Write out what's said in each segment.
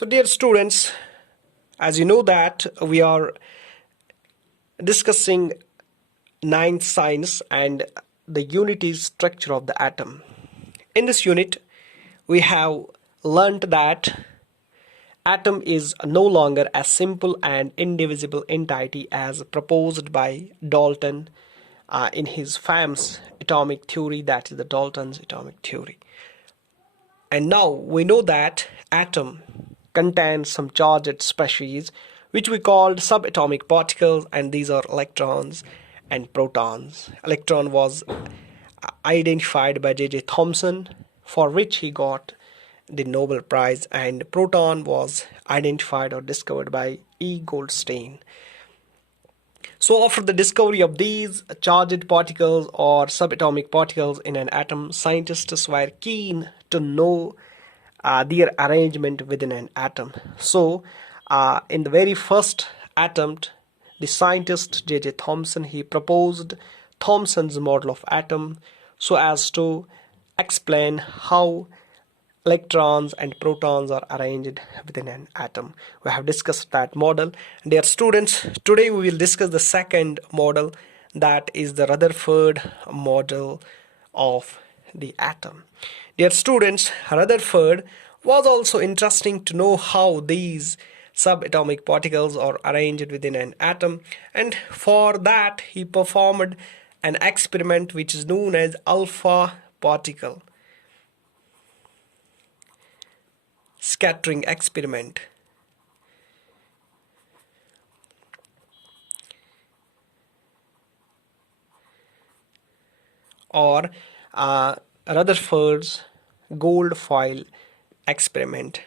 So dear students, as you know that we are discussing 9th science and the unit is structure of the atom. In this unit, we have learnt that atom is no longer a simple and indivisible entity as proposed by Dalton in his famous atomic theory, that is the Dalton's atomic theory. And now we know that atom contains some charged species which we called subatomic particles, and these are electrons and protons. Electron was identified by J.J. Thomson, for which he got the Nobel Prize, and proton was identified or discovered by E. Goldstein. So after the discovery of these charged particles or subatomic particles in an atom, scientists were keen to know their arrangement within an atom. So in the very first attempt, the scientist J.J. Thomson, he proposed Thomson's model of atom so as to explain how electrons and protons are arranged within an atom. We have discussed that model. Dear students, today we will discuss the second model, that is the Rutherford model of the atom. Dear students, Rutherford was also interesting to know how these subatomic particles are arranged within an atom, and for that he performed an experiment which is known as alpha particle scattering experiment. Or Rutherford's gold foil experiment.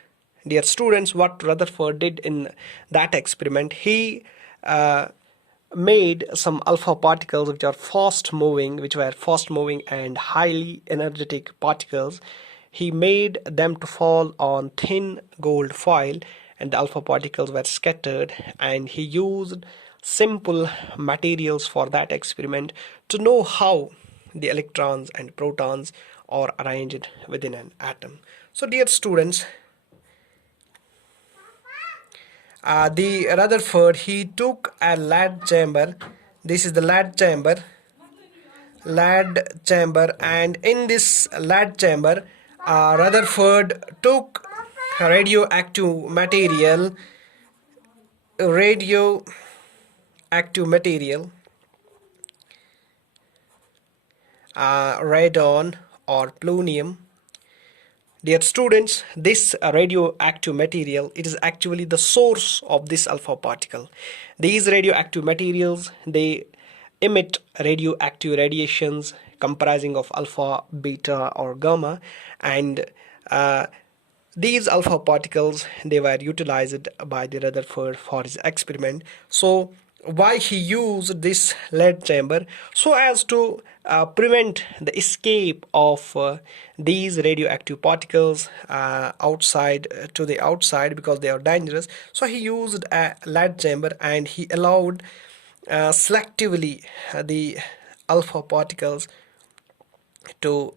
Dear students, what Rutherford did in that experiment, he made some alpha particles which were fast moving and highly energetic particles. He made them to fall on thin gold foil, and the alpha particles were scattered, and he used simple materials for that experiment to know how the electrons and protons are arranged within an atom. So dear students, the Rutherford, he took a lead chamber. This is the lead chamber, and in this lead chamber Rutherford took radioactive material, radon or plutonium. Dear students, this radioactive material, it is actually the source of this alpha particle. These radioactive materials, they emit radioactive radiations comprising of alpha, beta or gamma, and these alpha particles, they were utilized by the Rutherford for his experiment. So why he used this lead chamber? So as to prevent the escape of these radioactive particles outside to the outside, because they are dangerous. So he used a lead chamber, and he allowed selectively the alpha particles to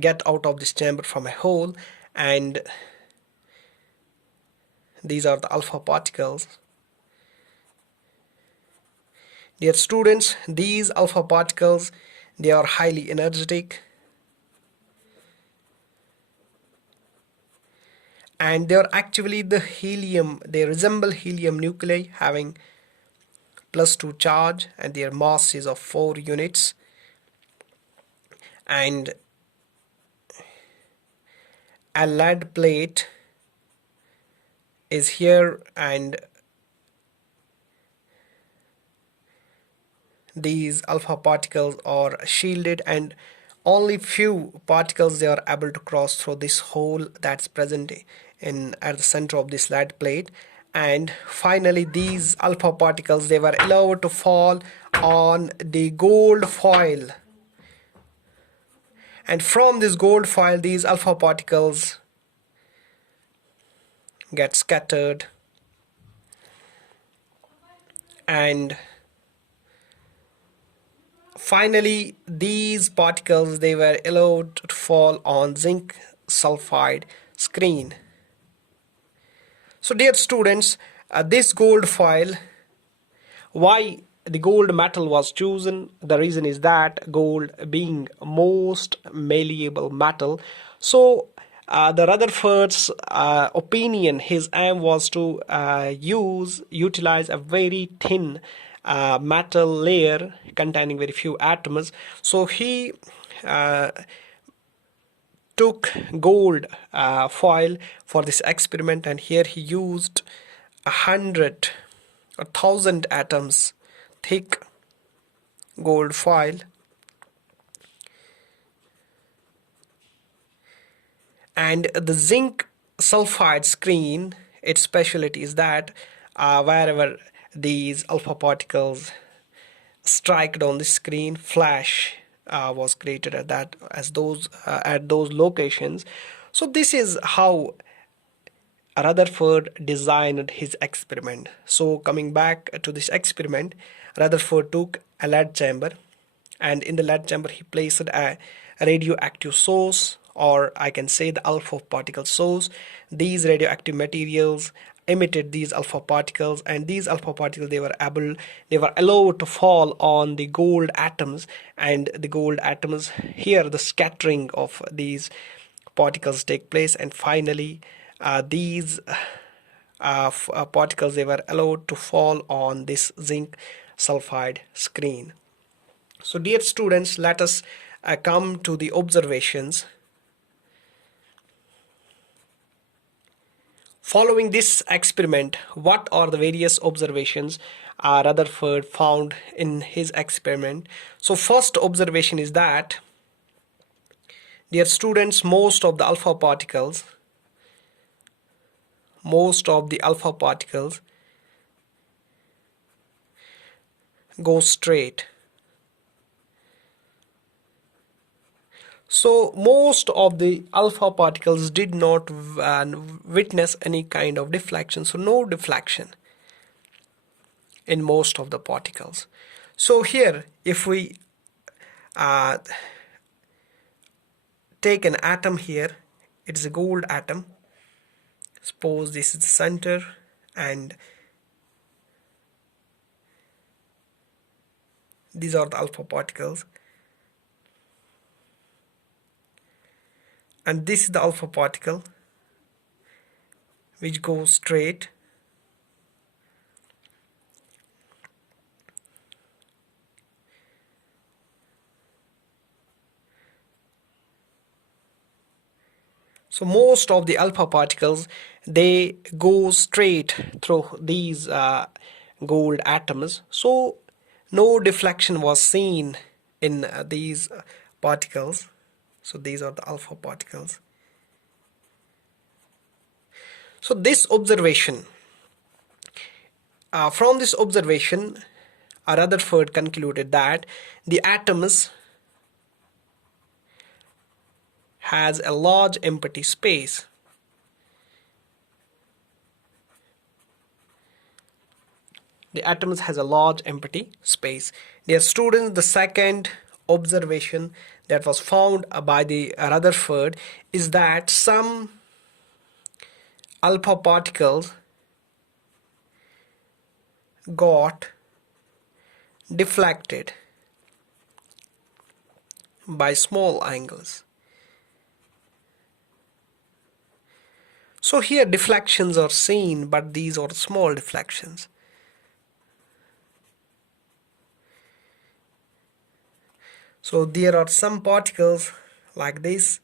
get out of this chamber from a hole, and these are the alpha particles. Dear students, these alpha particles, they are highly energetic, and they are actually the helium. They resemble helium nuclei having +2 charge, and their mass is of 4 units, and a lead plate is here, and these alpha particles are shielded, and only few particles they are able to cross through this hole that's present at the center of this lead plate. And finally, these alpha particles, they were allowed to fall on the gold foil, and from this gold foil these alpha particles get scattered, and finally these particles, they were allowed to fall on zinc sulfide screen. So dear students, this gold foil, why the gold metal was chosen? The reason is that gold being most malleable metal. So the Rutherford's opinion, his aim was to utilize a very thin metal layer containing very few atoms. So he uh, took gold foil for this experiment, and here he used 1,000 atoms thick gold foil, and the zinc sulfide screen, its specialty is that wherever these alpha particles strike on the screen, flash was created at those locations. So this is how Rutherford designed his experiment. So coming back to this experiment, Rutherford took a lead chamber, and in the lead chamber he placed a radioactive source, or I can say the alpha particle source. These radioactive materials emitted these alpha particles, and these alpha particles, they were allowed to fall on the gold atoms, and the gold atoms, here the scattering of these particles take place, and finally these particles, they were allowed to fall on this zinc sulfide screen. So dear students, let us come to the observations. Following this experiment, what are the various observations Rutherford found in his experiment? So first observation is that, dear students, most of the alpha particles go straight. So most of the alpha particles did not witness any kind of deflection. So no deflection in most of the particles. So here, if we take an atom here, it is a gold atom. Suppose this is the center, and these are the alpha particles, and this is the alpha particle which goes straight. So most of the alpha particles, they go straight through these gold atoms. So no deflection was seen in these particles. So these are the alpha particles. So this observation, from this observation, Rutherford concluded that the atoms has a large empty space. The atoms has a large empty space. Dear students, the second observation that was found by the Rutherford is that some alpha particles got deflected by small angles. So here deflections are seen, but these are small deflections. So there are some particles like this.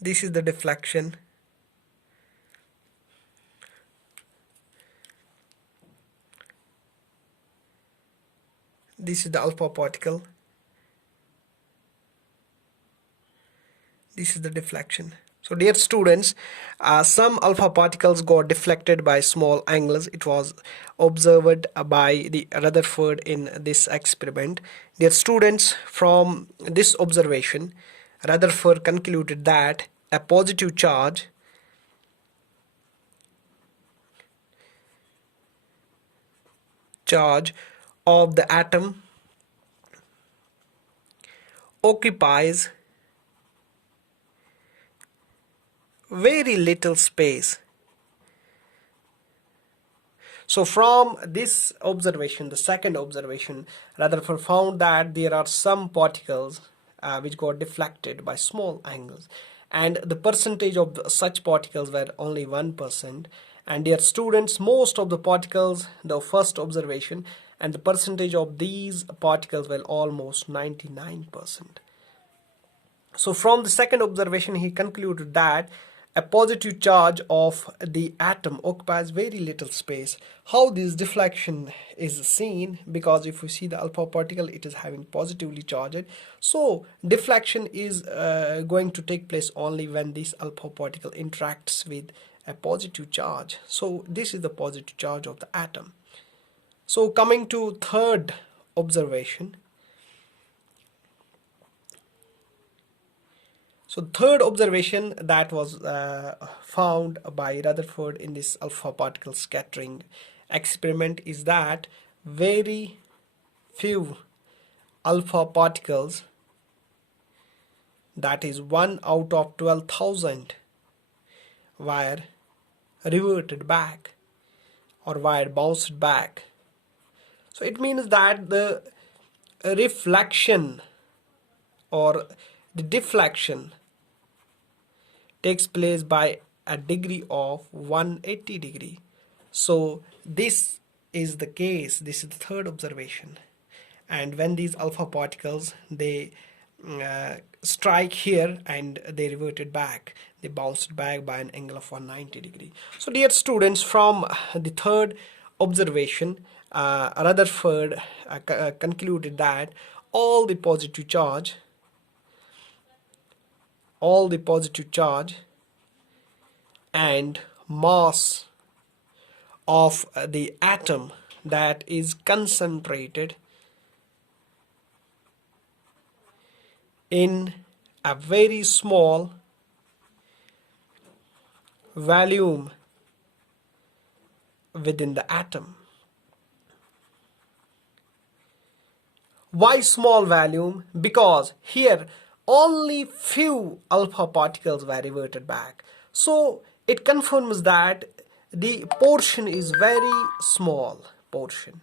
This is the deflection. This is the alpha particle. This is the deflection. So dear students, some alpha particles got deflected by small angles. It was observed by the Rutherford in this experiment. Dear students, from this observation, Rutherford concluded that a positive charge of the atom occupies very little space. So from this observation, the second observation, Rutherford found that there are some particles which got deflected by small angles, and the percentage of such particles were only 1%. And dear students, most of the particles, the first observation, and the percentage of these particles were almost 99%. So from the second observation, he concluded that a positive charge of the atom occupies very little space. How this deflection is seen? Because if we see the alpha particle, it is having positively charged. So deflection is going to take place only when this alpha particle interacts with a positive charge. So this is the positive charge of the atom. So coming to third observation. So third observation that was found by Rutherford in this alpha particle scattering experiment is that very few alpha particles, that is 1 out of 12,000, were reverted back or were bounced back. So it means that the reflection or the deflection takes place by a degree of 180 degree. So this is the case. This is the third observation. And when these alpha particles, they strike here and they reverted back, they bounced back by an angle of 190 degree. So dear students, from the third observation, Rutherford concluded that all the positive charge and mass of the atom that is concentrated in a very small volume within the atom. Why small volume? Because here only few alpha particles were reverted back. So it confirms that the portion is very small portion,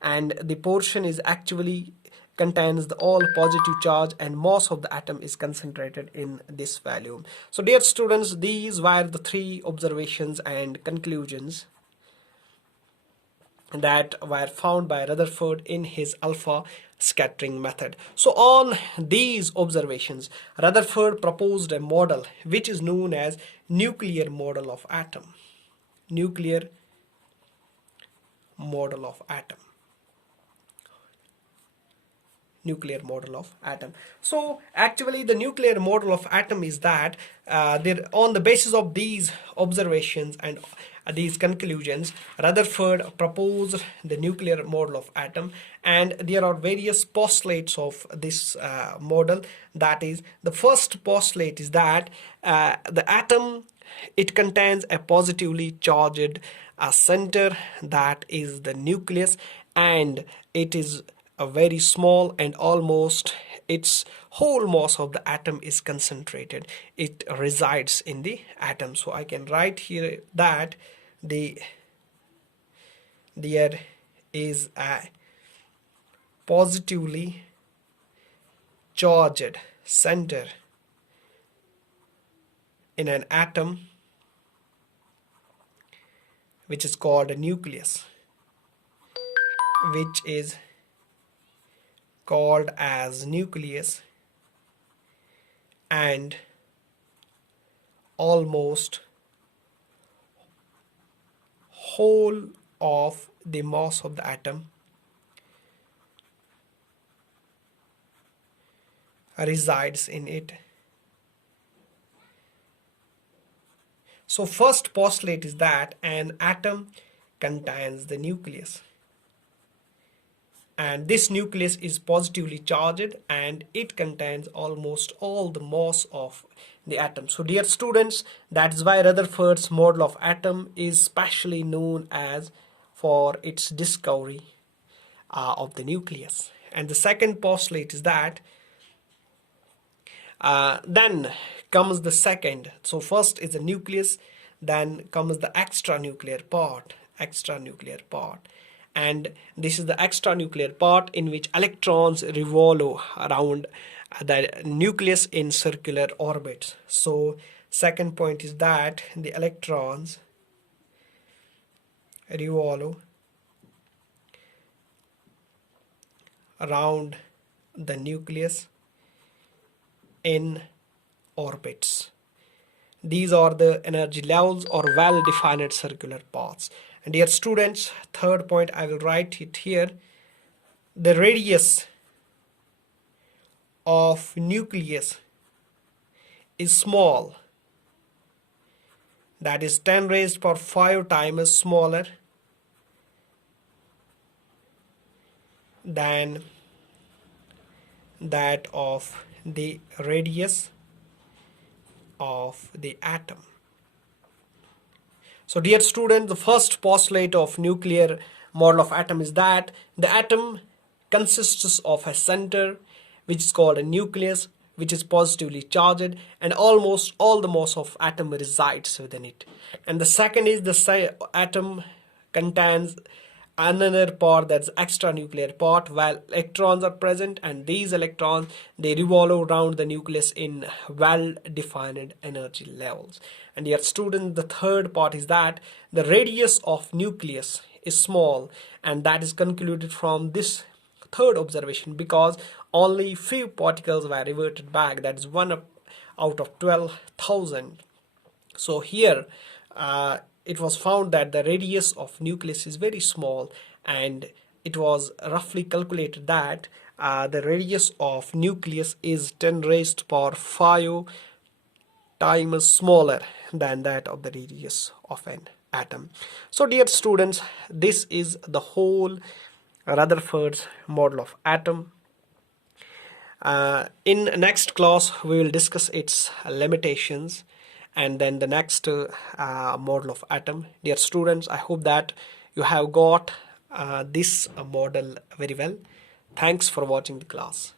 and the portion is actually contains the all positive charge, and mass of the atom is concentrated in this volume. So dear students, these were the three observations and conclusions that were found by Rutherford in his alpha scattering method. So on these observations, Rutherford proposed a model which is known as nuclear model of atom. Nuclear model of atom. Nuclear model of atom. So actually the nuclear model of atom is that on the basis of these observations and these conclusions, Rutherford proposed the nuclear model of atom, and there are various postulates of this model. That is, the first postulate is that the atom, it contains a positively charged center, that is the nucleus, and it is a very small, and almost its whole mass of the atom is concentrated. It resides in the atom. So I can write here that there is a positively charged center in an atom which is called a nucleus, which is called as nucleus, and almost whole of the mass of the atom resides in it. So first postulate is that an atom contains the nucleus, and this nucleus is positively charged, and it contains almost all the mass of the atom. So dear students, that's why Rutherford's model of atom is specially known as for its discovery of the nucleus. And the second postulate is that Then comes the second. So first is the nucleus, then comes the extranuclear part, and this is the extranuclear part in which electrons revolve around the nucleus in circular orbits. So second point is that the electrons revolve around the nucleus in orbits. These are the energy levels or well-defined circular paths. And dear students, third point, I will write it here. The radius of nucleus is small, that is 10 raised power 5 times smaller than that of the radius of the atom. So dear student, the first postulate of nuclear model of atom is that the atom consists of a center which is called a nucleus, which is positively charged, and almost all the mass of atom resides within it. And the second is the atom contains another part, that's extranuclear part, while electrons are present, and these electrons, they revolve around the nucleus in well-defined energy levels. And dear student, the third part is that the radius of nucleus is small, and that is concluded from this third observation because only few particles were reverted back, that is 1 out of 12,000. So here it was found that the radius of nucleus is very small, and it was roughly calculated that the radius of nucleus is 10 raised power 5 times smaller than that of the radius of an atom. So dear students, this is the whole Rutherford's model of atom. In next class we will discuss its limitations and then the next model of atom. Dear students, I hope that you have got this model very well. Thanks for watching the class.